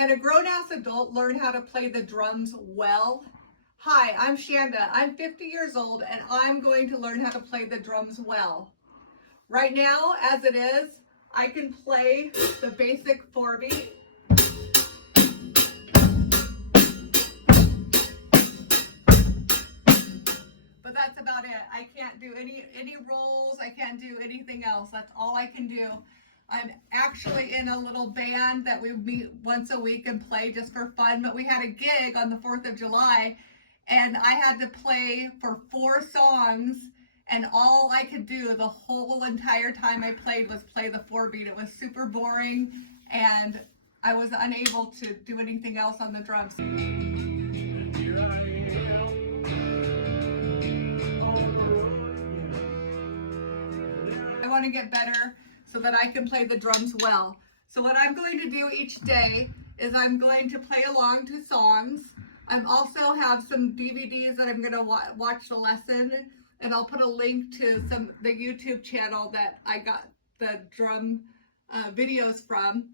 Can a grown-ass adult learn how to play the drums well? Hi, I'm Shanda. I'm 50 years old and I'm going to learn how to play the drums well. Right now, as it is, I can play the basic 4-beat. But that's about it. I can't do any rolls. I can't do anything else. That's all I can do. I'm actually in a little band that we meet once a week and play just for fun. But we had a gig on the 4th of July and I had to play for 4 songs, and all I could do the whole entire time I played was play the 4-beat. It was super boring and I was unable to do anything else on the drums. I want to get better so that I can play the drums well. So what I'm going to do each day is I'm going to play along to songs. I'm also have some DVDs that I'm going to watch the lesson, and I'll put a link to the YouTube channel that I got the drum videos from.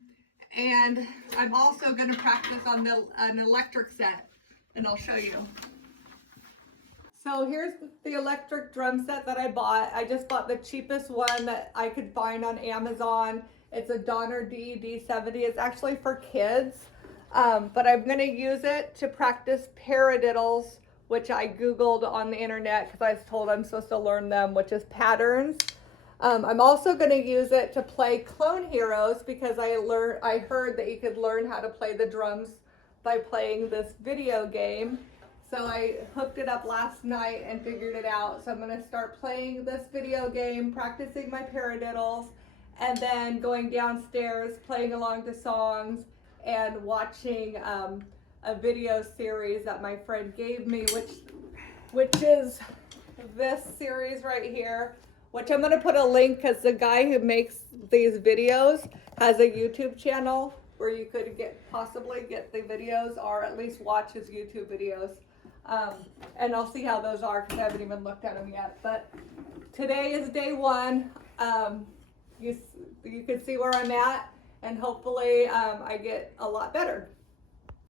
And I'm also going to practice on an electric set, and I'll show you. So here's the electric drum set that I bought. I just bought the cheapest one that I could find on Amazon. It's a Donner D70. It's actually for kids, but I'm gonna use it to practice paradiddles, which I Googled on the internet because I was told I'm supposed to learn them, which is patterns. I'm also gonna use it to play Clone Heroes because I heard that you could learn how to play the drums by playing this video game. So I hooked it up last night and figured it out. So I'm going to start playing this video game, practicing my paradiddles, and then going downstairs, playing along to songs, and watching a video series that my friend gave me, which is this series right here, which I'm going to put a link because the guy who makes these videos has a YouTube channel where you could possibly get the videos or at least watch his YouTube videos. And I'll see how those are because I haven't even looked at them yet. But today is day 1. You can see where I'm at, and hopefully I get a lot better.